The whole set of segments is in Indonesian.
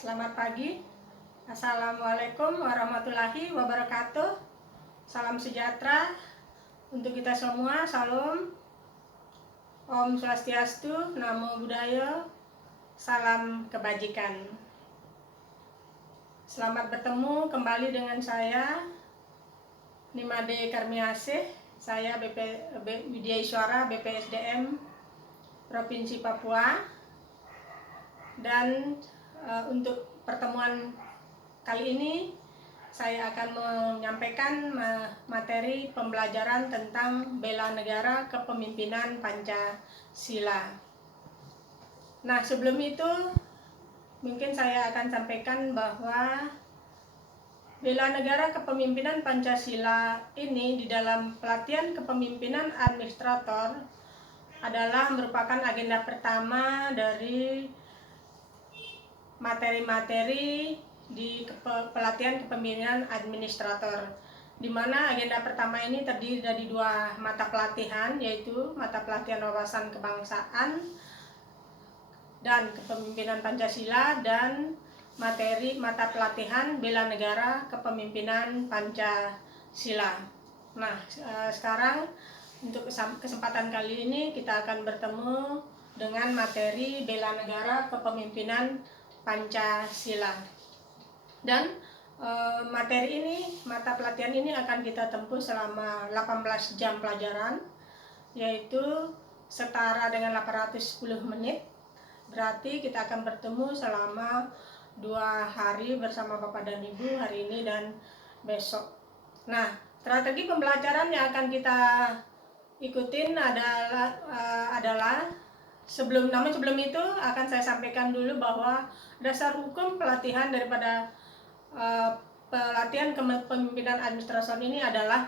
Selamat pagi. Assalamualaikum warahmatullahi wabarakatuh. Salam sejahtera untuk kita semua. Salam. Om Swastiastu, Namo Buddhaya, salam kebajikan. Selamat bertemu kembali dengan saya, Nimade Karmiasih. Saya Widya Iswara, BPSDM Provinsi Papua. Dan untuk pertemuan kali ini saya akan menyampaikan materi pembelajaran tentang bela negara kepemimpinan Pancasila. Nah, sebelum itu mungkin saya akan sampaikan bahwa bela negara kepemimpinan Pancasila ini di dalam pelatihan kepemimpinan administrator adalah merupakan agenda pertama dari materi-materi di pelatihan kepemimpinan administrator, di mana agenda pertama ini terdiri dari dua mata pelatihan, yaitu mata pelatihan wawasan kebangsaan dan kepemimpinan Pancasila, dan materi mata pelatihan bela negara kepemimpinan Pancasila. Nah, sekarang untuk kesempatan kali ini kita akan bertemu dengan materi bela negara kepemimpinan Pancasila. Dan materi ini, mata pelatihan ini akan kita tempuh selama 18 jam pelajaran, yaitu setara dengan 810 menit. Berarti kita akan bertemu selama 2 hari bersama Bapak dan Ibu, hari ini dan besok. Nah, strategi pembelajaran yang akan kita ikutin adalah sebelum itu akan saya sampaikan dulu bahwa dasar hukum pelatihan daripada pelatihan kepemimpinan administrator ini adalah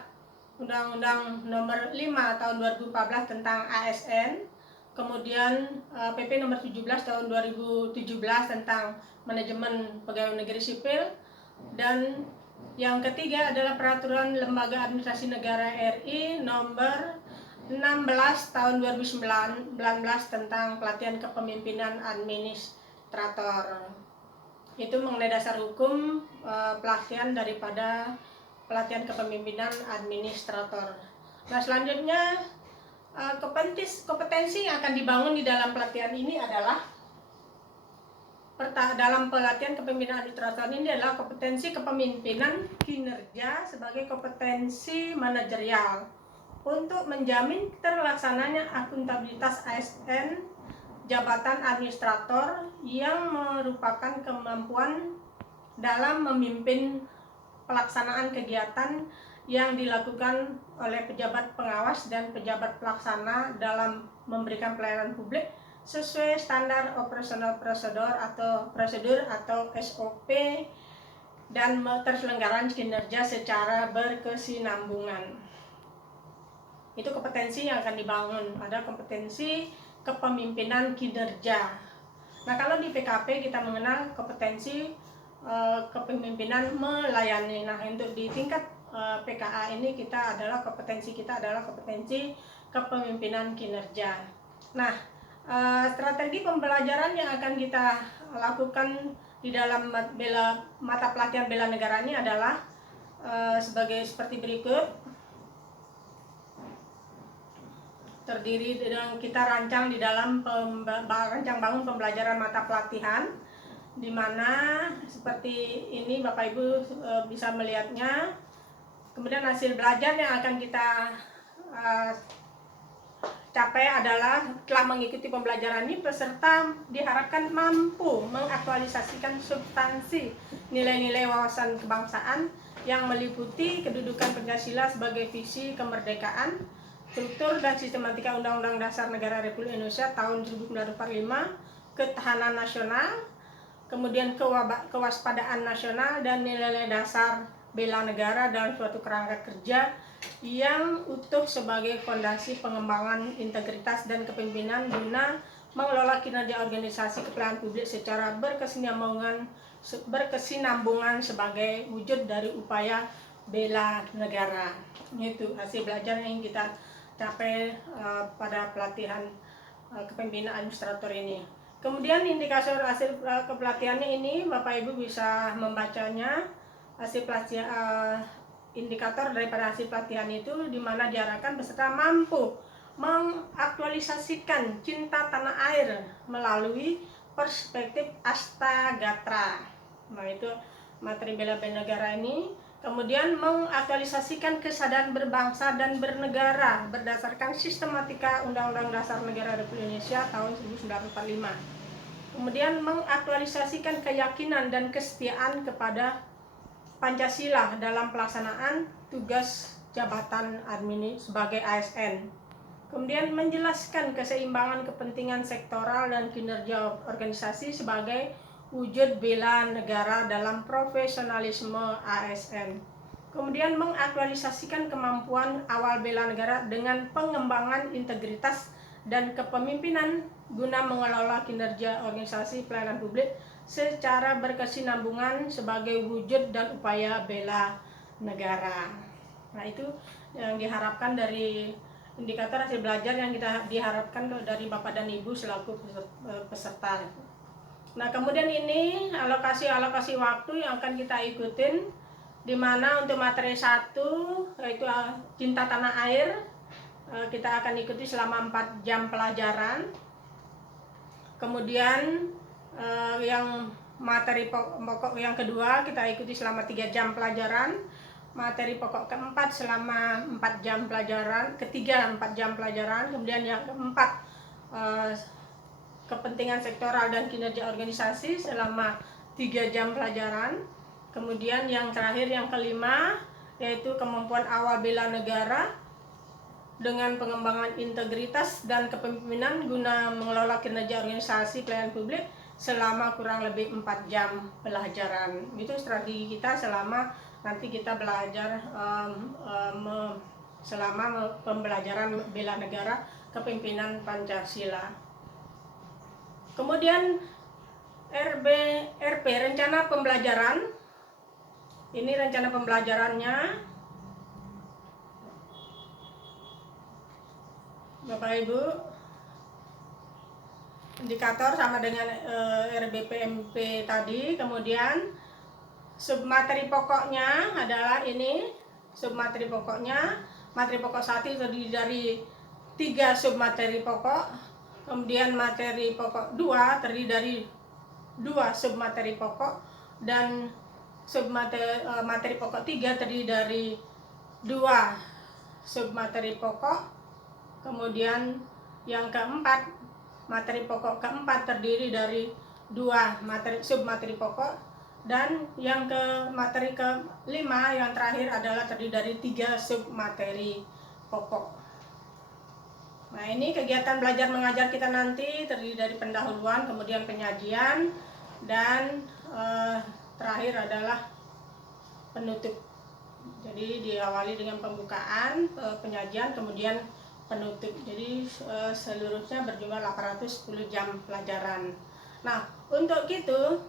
Undang-Undang Nomor 5 Tahun 2014 tentang ASN, kemudian PP Nomor 17 Tahun 2017 tentang Manajemen Pegawai Negeri Sipil, dan yang ketiga adalah Peraturan Lembaga Administrasi Negara RI Nomor 16 tahun 2019 tentang pelatihan kepemimpinan administrator. Itu mengenai dasar hukum pelatihan daripada pelatihan kepemimpinan administrator. Nah, selanjutnya kompetensi yang akan dibangun di dalam pelatihan ini adalah dalam pelatihan kepemimpinan administrator ini adalah kompetensi kepemimpinan kinerja sebagai kompetensi manajerial untuk menjamin terlaksananya akuntabilitas ASN jabatan administrator yang merupakan kemampuan dalam memimpin pelaksanaan kegiatan yang dilakukan oleh pejabat pengawas dan pejabat pelaksana dalam memberikan pelayanan publik sesuai standar operasional prosedur atau SOP dan terselenggaraan kinerja secara berkesinambungan. Itu kompetensi yang akan dibangun, ada kompetensi kepemimpinan kinerja. Nah, kalau di PKP kita mengenal kompetensi kepemimpinan melayani. Nah, untuk di tingkat PKA ini kompetensi kita adalah kompetensi kepemimpinan kinerja. Nah, strategi pembelajaran yang akan kita lakukan di dalam mata pelatihan bela negara ini adalah seperti berikut. Terdiri dan kita rancang di dalam rancang bangun pembelajaran mata pelatihan, di mana seperti ini Bapak Ibu bisa melihatnya. Kemudian hasil belajar yang akan kita capai adalah telah mengikuti pembelajaran ini, peserta diharapkan mampu mengaktualisasikan substansi nilai-nilai wawasan kebangsaan yang meliputi kedudukan Pancasila sebagai visi kemerdekaan, struktur dan sistematika Undang-Undang Dasar Negara Republik Indonesia tahun 1945, ketahanan nasional, kemudian kewaspadaan nasional, dan nilai-nilai dasar bela negara dalam suatu kerangka kerja yang utuh sebagai fondasi pengembangan integritas dan kepemimpinan guna mengelola kinerja organisasi kepelayanan publik secara berkesinambungan sebagai wujud dari upaya bela negara. Itu hasil belajar yang kita capai pada pelatihan kepemimpinan administrator ini. Kemudian indikator hasil kepelatihannya ini Bapak Ibu bisa membacanya. Hasil pelatihan, indikator daripada hasil pelatihan itu di mana diharapkan peserta mampu mengaktualisasikan cinta tanah air melalui perspektif Astagatra. Nah, itu materi bela negara ini. Kemudian mengaktualisasikan kesadaran berbangsa dan bernegara berdasarkan sistematika Undang-Undang Dasar Negara Republik Indonesia tahun 1945. Kemudian mengaktualisasikan keyakinan dan kesetiaan kepada Pancasila dalam pelaksanaan tugas jabatan sebagai ASN. Kemudian menjelaskan keseimbangan kepentingan sektoral dan kinerja organisasi sebagai wujud bela negara dalam profesionalisme ASN. Kemudian mengaktualisasikan kemampuan awal bela negara dengan pengembangan integritas dan kepemimpinan guna mengelola kinerja organisasi pelayanan publik secara berkesinambungan sebagai wujud dan upaya bela negara. Nah, itu yang diharapkan dari indikator hasil belajar yang kita diharapkan dari Bapak dan Ibu selaku peserta. Nah, kemudian ini alokasi waktu yang akan kita ikutin, di mana untuk materi 1 yaitu cinta tanah air, kita akan ikuti selama 4 jam pelajaran. Kemudian yang materi pokok yang kedua kita ikuti selama 3 jam pelajaran. Materi pokok keempat selama 4 jam pelajaran, ketiga 4 jam pelajaran. Kemudian yang keempat kepentingan sektoral dan kinerja organisasi selama 3 jam pelajaran. Kemudian yang terakhir yang kelima yaitu kemampuan awal bela negara dengan pengembangan integritas dan kepemimpinan guna mengelola kinerja organisasi pelayanan publik selama kurang lebih 4 jam pelajaran. Itu strategi kita selama nanti kita belajar selama pembelajaran bela negara kepemimpinan Pancasila. Kemudian RP rencana pembelajaran. Ini rencana pembelajarannya. Bapak Ibu, indikator sama dengan RBPMP tadi. Kemudian submateri pokoknya adalah ini. Submateri pokoknya, materi pokok 1 terdiri dari 3 submateri pokok. Kemudian materi pokok 2 terdiri dari 2 submateri pokok, dan materi pokok 3 terdiri dari 2 submateri pokok. Kemudian yang keempat, materi pokok keempat terdiri dari 2 submateri pokok, dan yang materi kelima yang terakhir adalah terdiri dari 3 submateri pokok. Nah, ini kegiatan belajar mengajar kita nanti terdiri dari pendahuluan, kemudian penyajian, dan terakhir adalah penutup. Jadi diawali dengan pembukaan, penyajian, kemudian penutup. Jadi seluruhnya berjumlah 810 jam pelajaran. Nah, untuk itu,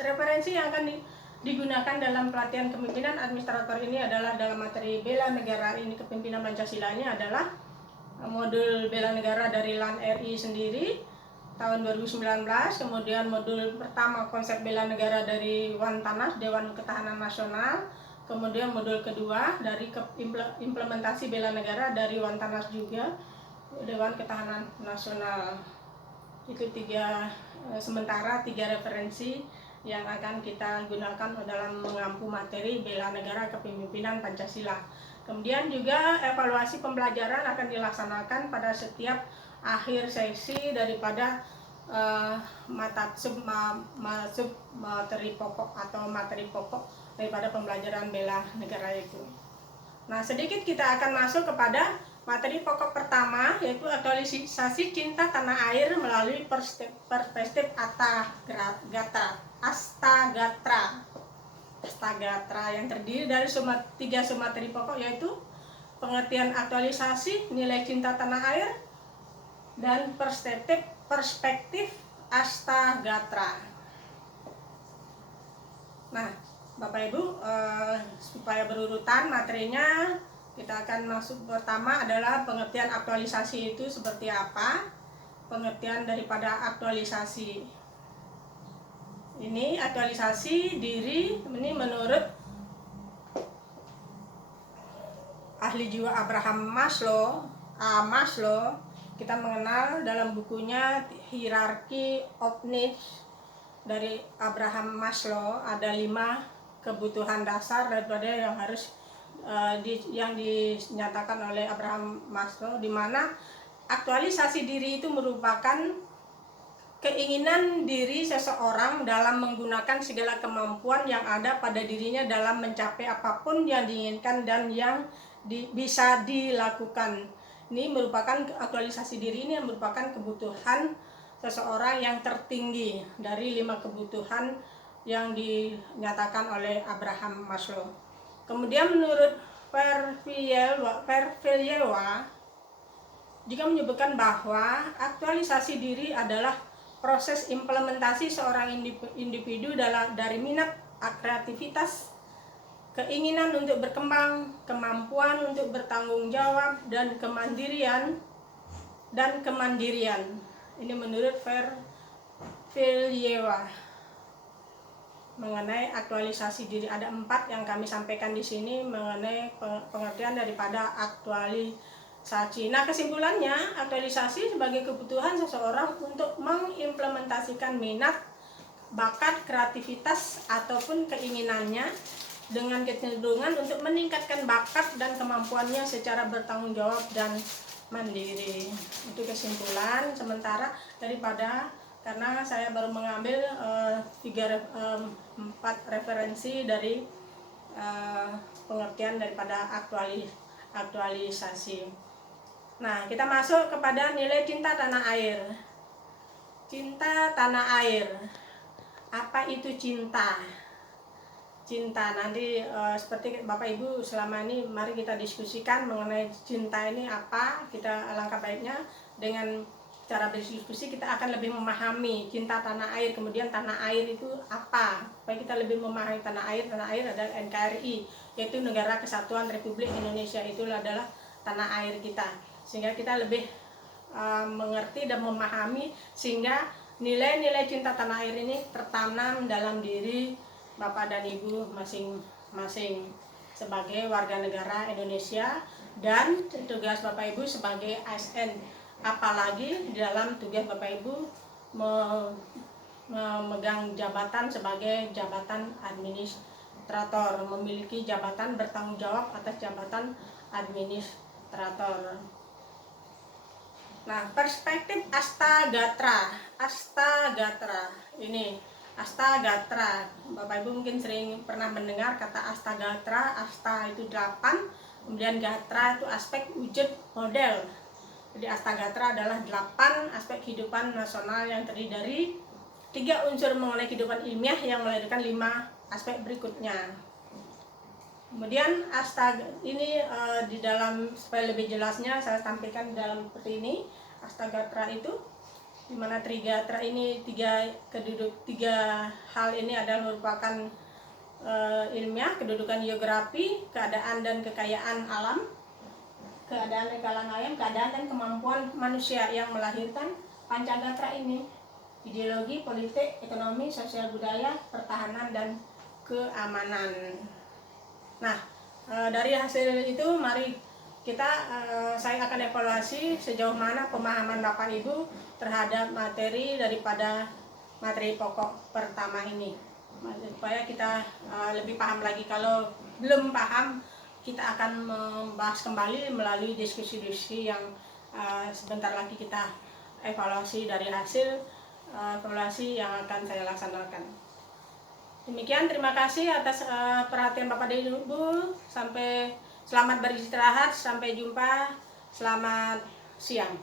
referensi yang akan digunakan dalam pelatihan kepemimpinan administrator ini adalah dalam materi bela negara ini, kepemimpinan Pancasila ini adalah modul bela negara dari LAN RI sendiri tahun 2019, kemudian modul pertama konsep bela negara dari Wantanas, Dewan Ketahanan Nasional, kemudian modul kedua dari implementasi bela negara dari Wantanas juga, Dewan Ketahanan Nasional. Itu sementara tiga referensi yang akan kita gunakan dalam mengampu materi bela negara kepemimpinan Pancasila. Kemudian juga evaluasi pembelajaran akan dilaksanakan pada setiap akhir sesi daripada materi pokok atau materi pokok daripada pembelajaran bela negara itu. Nah, sedikit kita akan masuk kepada materi pokok pertama, yaitu aktualisasi cinta tanah air melalui perspektif Astagatra yang terdiri dari 3 submateri pokok, yaitu pengertian aktualisasi, nilai cinta tanah air, dan perspektif Astagatra. Nah, Bapak Ibu, supaya berurutan materinya, kita akan masuk pertama adalah pengertian aktualisasi itu seperti apa. pengertian daripada aktualisasi. Ini aktualisasi diri ini menurut ahli jiwa Abraham Maslow, Maslow. Kita mengenal dalam bukunya Hierarchy of Needs dari Abraham Maslow ada 5 kebutuhan dasar daripada yang harus yang dinyatakan oleh Abraham Maslow, di mana aktualisasi diri itu merupakan keinginan diri seseorang dalam menggunakan segala kemampuan yang ada pada dirinya dalam mencapai apapun yang diinginkan dan yang bisa dilakukan. Ini merupakan aktualisasi diri, ini merupakan kebutuhan seseorang yang tertinggi dari 5 kebutuhan yang dinyatakan oleh Abraham Maslow. Kemudian menurut Verviewa juga menyebutkan bahwa aktualisasi diri adalah proses implementasi seorang individu dari minat, kreativitas, keinginan untuk berkembang, kemampuan untuk bertanggung jawab, dan kemandirian. Ini menurut Verviewa mengenai aktualisasi diri. Ada 4 yang kami sampaikan di sini mengenai pengertian daripada aktualisasi. Nah, kesimpulannya, aktualisasi sebagai kebutuhan seseorang untuk mengimplementasikan minat, bakat, kreativitas, ataupun keinginannya dengan kecenderungan untuk meningkatkan bakat dan kemampuannya secara bertanggung jawab dan mandiri. Itu kesimpulan sementara daripada, karena saya baru mengambil 4 referensi dari pengertian daripada aktualisasi. Nah, kita masuk kepada nilai cinta tanah air. Cinta tanah air. Apa itu cinta? Cinta nanti seperti Bapak Ibu selama ini mari kita diskusikan mengenai cinta ini apa. Kita alangkah baiknya dengan cara berdiskusi kita akan lebih memahami cinta tanah air. Kemudian tanah air itu apa? Supaya kita lebih memahami tanah air. Tanah air adalah NKRI, yaitu Negara Kesatuan Republik Indonesia. Itulah adalah tanah air kita. Sehingga kita lebih mengerti dan memahami, sehingga nilai-nilai cinta tanah air ini tertanam dalam diri Bapak dan Ibu masing-masing sebagai warga negara Indonesia dan tugas Bapak Ibu sebagai ASN. Apalagi di dalam tugas Bapak Ibu memegang jabatan sebagai jabatan administrator, memiliki jabatan bertanggung jawab atas jabatan administrator. Nah, perspektif Astagatra ini Astagatra. Bapak Ibu mungkin sering pernah mendengar kata Astagatra. Asta itu 8, kemudian Gatra itu aspek wujud model. Jadi Astagatra adalah 8 aspek kehidupan nasional yang terdiri dari 3 unsur mengenai kehidupan ilmiah yang melahirkan 5 aspek berikutnya. Kemudian ini di dalam, supaya lebih jelasnya saya tampilkan di dalam seperti ini. Astagatra itu di mana Trigatra ini 3 hal ini adalah merupakan ilmiah, kedudukan geografi, keadaan dan kekayaan alam, keadaan dan kemampuan manusia yang melahirkan Pancagatra ini. Ideologi, politik, ekonomi, sosial budaya, pertahanan dan keamanan. Nah, dari hasil itu mari saya akan evaluasi sejauh mana pemahaman Bapak Ibu terhadap materi daripada materi pokok pertama ini, supaya kita lebih paham lagi. Kalau belum paham, kita akan membahas kembali melalui diskusi-diskusi yang sebentar lagi kita evaluasi dari hasil evaluasi yang akan saya laksanakan. Demikian, terima kasih atas perhatian Bapak dan Ibu. Selamat beristirahat, sampai jumpa, selamat siang.